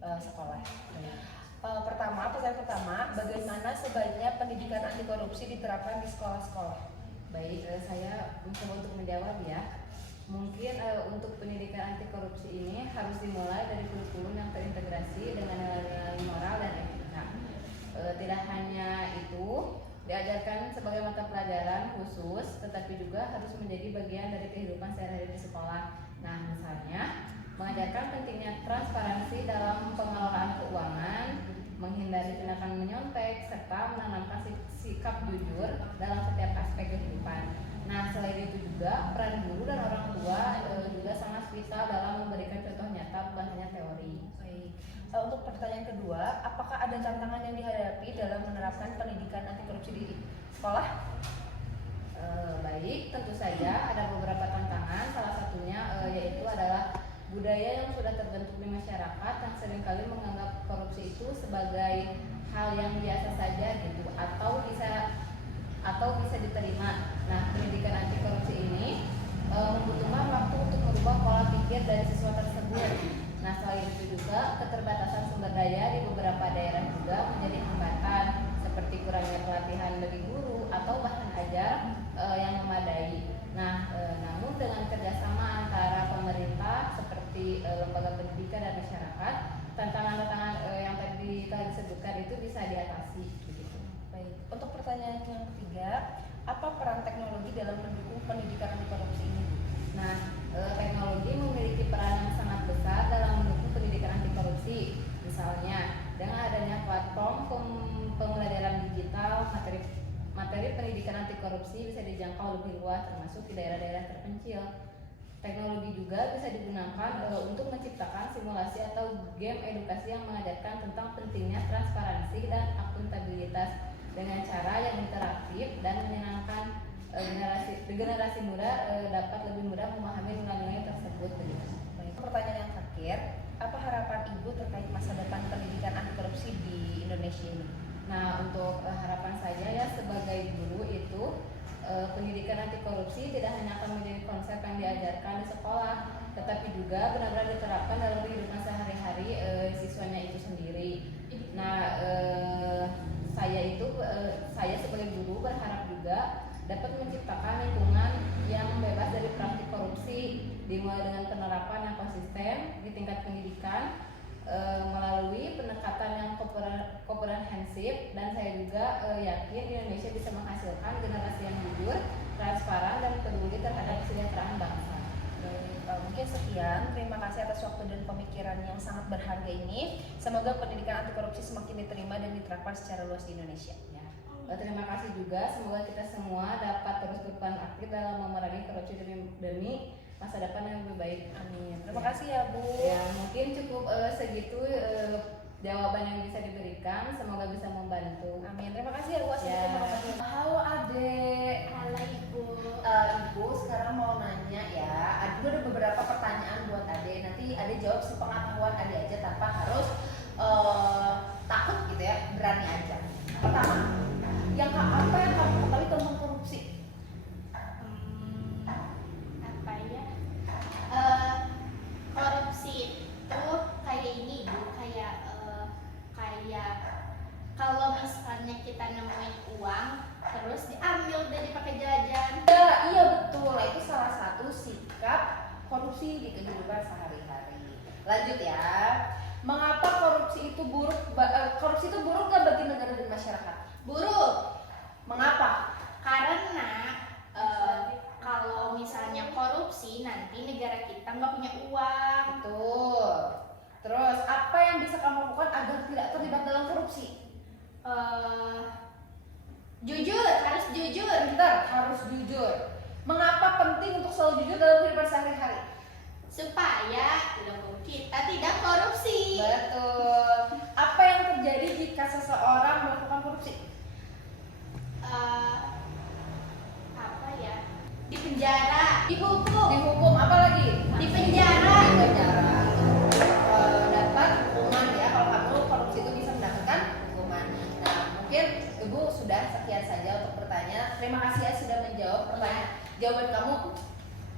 sekolah. Pertanyaan pertama, bagaimana sebaiknya pendidikan anti korupsi diterapkan di sekolah-sekolah? Baik, saya mencoba untuk menjawab ya. Mungkin untuk pendidikan anti korupsi ini harus dimulai dari kurikulum yang terintegrasi dengan nilai-nilai moral dan etika. Tidak hanya itu diajarkan sebagai mata pelajaran khusus, tetapi juga harus menjadi bagian dari kehidupan sehari-hari di sekolah. Nah, misalnya mengajarkan pentingnya transparansi dalam pengelolaan keuangan, menghindari tindakan menyontek, serta menanamkan sikap jujur dalam setiap aspek kehidupan. Nah, selain itu juga peran guru dan orang tua juga sangat vital dalam memberikan contoh nyata, bukan hanya teori. Baik. Untuk pertanyaan kedua, apakah ada tantangan yang dihadapi dalam menerapkan pendidikan anti korupsi di sekolah? Baik, tentu saja ada beberapa tantangan. Salah satunya yaitu adalah budaya yang sudah terbentuk di masyarakat yang seringkali menganggap korupsi itu sebagai hal yang biasa saja gitu, atau bisa diterima. Nah, pendidikan anti korupsi ini membutuhkan waktu untuk merubah pola pikir dari siswa tersebut. Nah, selain itu juga keterbatasan sumber daya di beberapa daerah juga menjadi hambatan, seperti kurangnya pelatihan bagi guru atau bahan ajar yang memadai. Nah, namun dengan kerjasama antara pemerintah seperti lembaga pendidikan dan masyarakat, tantangan-tantangan yang tadi telah disebutkan itu bisa diatasi. Begitu. Baik. Untuk pertanyaan yang ketiga, apa peran teknologi dalam mendukung pendidikan anti korupsi ini? Nah, teknologi memiliki peran yang sangat besar dalam mendukung pendidikan anti korupsi. Misalnya, dengan adanya platform pembelajaran digital, materi pendidikan anti korupsi bisa dijangkau lebih luas, termasuk di daerah-daerah terpencil. Teknologi juga bisa digunakan untuk menciptakan simulasi atau game edukasi yang mengajarkan tentang pentingnya transparansi dan akuntabilitas dengan cara yang interaktif dan menyenangkan. Generasi muda dapat lebih mudah memahami nilai-nilai tersebut. Baik. Pertanyaan yang terakhir, apa harapan Ibu terkait masa depan pendidikan anti korupsi di Indonesia ini? Nah, untuk harapan saya ya sebagai guru itu pendidikan anti korupsi tidak hanya akan menjadi konsep yang diajarkan di sekolah, tetapi juga benar-benar diterapkan dalam kehidupan sehari-hari siswanya itu sendiri. Nah, saya sebagai guru berharap juga dapat menciptakan lingkungan yang bebas dari praktik korupsi, dimulai dengan penerapan yang konsisten di tingkat pendidikan melalui pendekatan yang komprehensif, dan saya juga yakin Indonesia bisa menghasilkan generasi yang jujur, transparan, dan peduli terhadap kesejahteraan bangsa. Mungkin sekian, terima kasih atas waktu dan pemikiran yang sangat berharga ini. Semoga pendidikan anti korupsi semakin diterima dan diterapkan secara luas di Indonesia. Ya. Terima kasih juga, semoga kita semua dapat terus berperan aktif dalam memerangi korupsi demi masa depan yang lebih baik. Amin. Terima kasih ya Bu. Ya, mungkin cukup segitu jawaban yang bisa diberikan, semoga bisa membantu. Amin. Terima kasih ya Bu. Ya. Halo Adek. Halo Ibu. Ibu sekarang mau nanya ya. Ibu ada beberapa pertanyaan buat Adek. Nanti Adek jawab sepengetahuan Adek aja tanpa harus takut gitu ya, berani aja. Pertama, apa yang kamu ketahui tentang korupsi? Apa ya? Korupsi itu kayak ini Bu, kayak kalau misalnya kita nemuin uang terus diambil dan dipakai jajan. Ya, iya betul. Nah, itu salah satu sikap korupsi di kehidupan sehari-hari. Lanjut ya. Mengapa korupsi itu buruk? Korupsi itu buruk gak bagi negara dan masyarakat? Buruk. Mengapa? Karena kalau misalnya korupsi nanti negara kita nggak punya uang. Betul. Terus apa yang bisa kamu lakukan agar tidak terlibat dalam korupsi? Jujur, harus jujur. Bentar, harus jujur. Mengapa penting untuk selalu jujur dalam kehidupan sehari-hari? Supaya lembut kita tidak korupsi. Betul. Apa yang terjadi jika seseorang melakukan korupsi? Apa ya? Di penjara, Dihukum apa lagi? di penjara. Di penjara. Dapat hukuman ya. Kalau kamu korupsi itu bisa mendapatkan hukuman. Nah, mungkin Ibu sudah sekian saja untuk pertanyaan. Terima kasih ya sudah menjawab pertanyaan. Jawaban kamu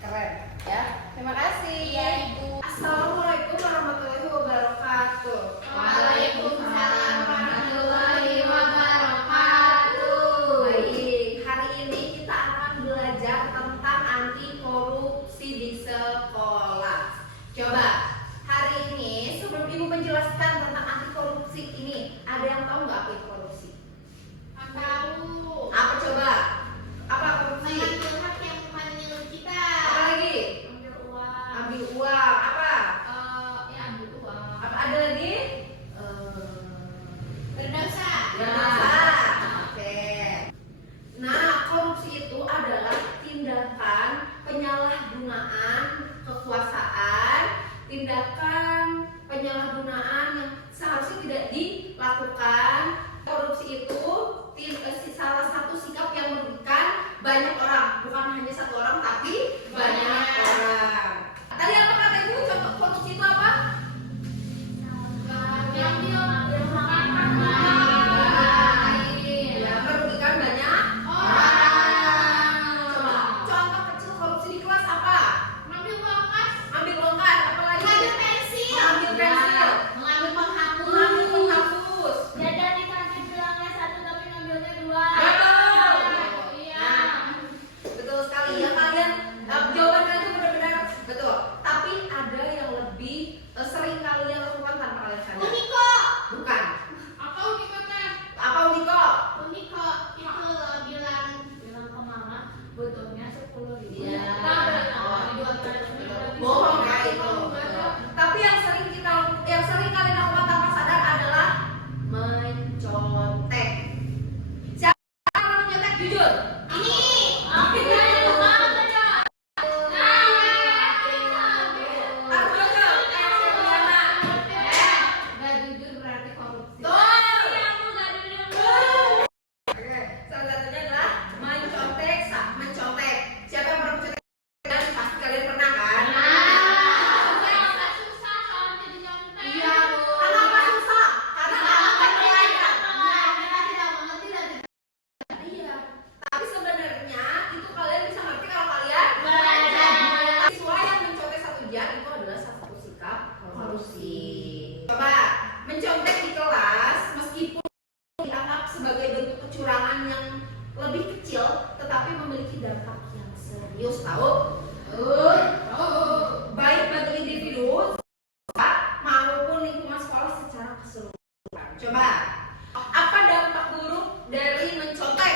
keren ya. Terima kasih. Iya Ibu. Assalamualaikum warahmatullahi wabarakatuh. sih ini, ada yang tahu nggak apa itu korupsi? Tahu. Apa coba? Apa korupsi? Mengambil hak yang bukan milik kita. Apa lagi? Ambil uang. Ambil uang. Apa? Ya ambil uang. Apa ada lagi? Berdosa. Berdosa. Oke. Nah, korupsi itu adalah tindakan penyalahgunaan kekuasaan, tindakan penyalahgunaan yang seharusnya tidak dilakukan. Korupsi itu salah satu sikap yang merugikan banyak orang, bukan hanya satu orang tapi banyak orang. Tadi apa kata ibu? Contoh korupsi itu apa? Ngambil hak orang lain. Ya, merugikan banyak orang. Coba contoh kecil korupsi di kelas apa? Ngambil uang kas. Ambil uang kas, apa lagi? Ngambil pensil. Ambil pensil. Mengambil penghapus. Mengambil penghapus. Jajan di kantin bilangnya 1 tapi ngambilnya 2. Betul. Iya. Nah, betul sekali ya kalian. Jawaban kalian itu benar-benar betul. Tapi ada yang lebih sering kalian lakukan tanpa kalian sadar. Uniko. Bukan. Apa Uniko teh? Apa Uniko? Uniko itu lo bilang ke mama butuhnya 10.000. Iya. Oh, Bohong ya itu. Tapi yang sering kalian lakukan tanpa sadar adalah mencontek. Siapa yang mau mencontek jujur? Ini. Aku jujur. Diana. Nggak jujur berarti korupsi. Oke, salah satunya adalah mencontek. Mencontek. Siapa yang pernah mencontek? Dan pasti kalian pernah kan? Iya. Kenapa susah? Karena kalian belajar. Iya. Tapi sebenarnya itu kalian bisa ngerti kalau kalian Belajar. siswa yang mencontek 1 jam itu adalah salah satu sikap korupsi. Coba mencontek di kelas meskipun dianggap sebagai bentuk kecurangan yang lebih kecil, tetapi memiliki dampak yang serius, tahu? Baik bagi individu maupun lingkungan sekolah secara keseluruhan. Coba, apa dampak buruk dari mencontek?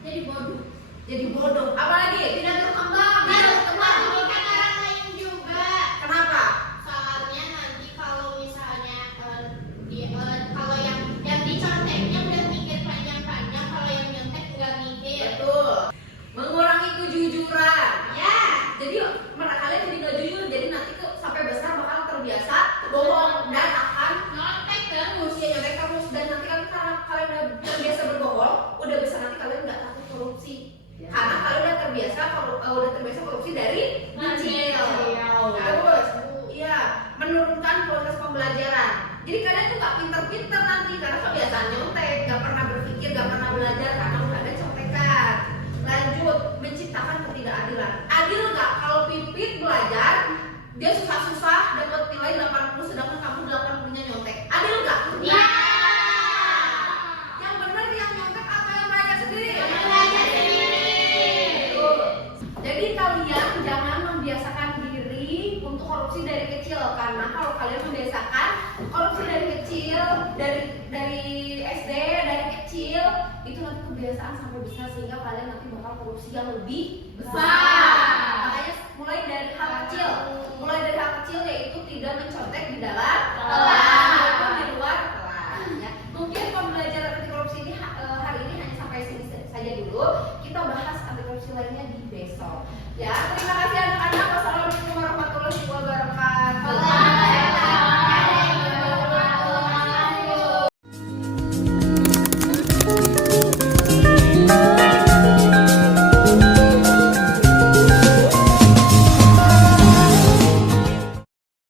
Jadi bodoh. Jadi bodoh. Apalagi? Tidak berkembang. Merugikan orang lain juga. Kenapa? Soalnya nanti kalau misalnya kalau yang diconteknya udah mikir panjang-panjang, kalau yang nyontek nggak mikir. Betul. Mengurangi kejujuran. Ya. Jadi kalian jadi nggak jujur. Jadi nanti sampai besar bakal terbiasa bohong dan akan Nyontek terus. ya nyontek terus. Dan nanti kan karena kalian udah terbiasa berbohong, udah besar nanti kalian nggak takut korupsi. Ya. Karena kalian udah terbiasa korupsi dari kecil. Terus, iya, menurunkan kualitas pembelajaran. Jadi kalian tuh nggak pinter-pinter nanti karena kebiasaan nyontek, nggak pernah berpikir, nggak pernah belajar karena udah ada contekan. Lanjut, menciptakan ketidakadilan. Adil nggak kalau Pipit belajar dia susah-susah dapat nilai 80 sedangkan kamu 80-nya nyontek? Adil nggak? Ya. Yang benar yang nyontek atau yang belajar sendiri? Belajar sendiri. Betul. Jadi kalian jangan membiasakan diri untuk korupsi dari kecil, karena kalau kalian membiasakan korupsi dari kecil, dari SD, dari kecil, itu nanti kebiasaan sampai besar sehingga kalian nanti bakal korupsi yang lebih besar. Makanya mulai dari hal kecil yaitu tidak mencontek di dalam kelas maupun di luar kelas. Ya. Mungkin pembelajaran anti korupsi ini hari ini hanya sampai sini saja dulu. Kita bahas anti korupsi lainnya di besok. Ya, terima kasih.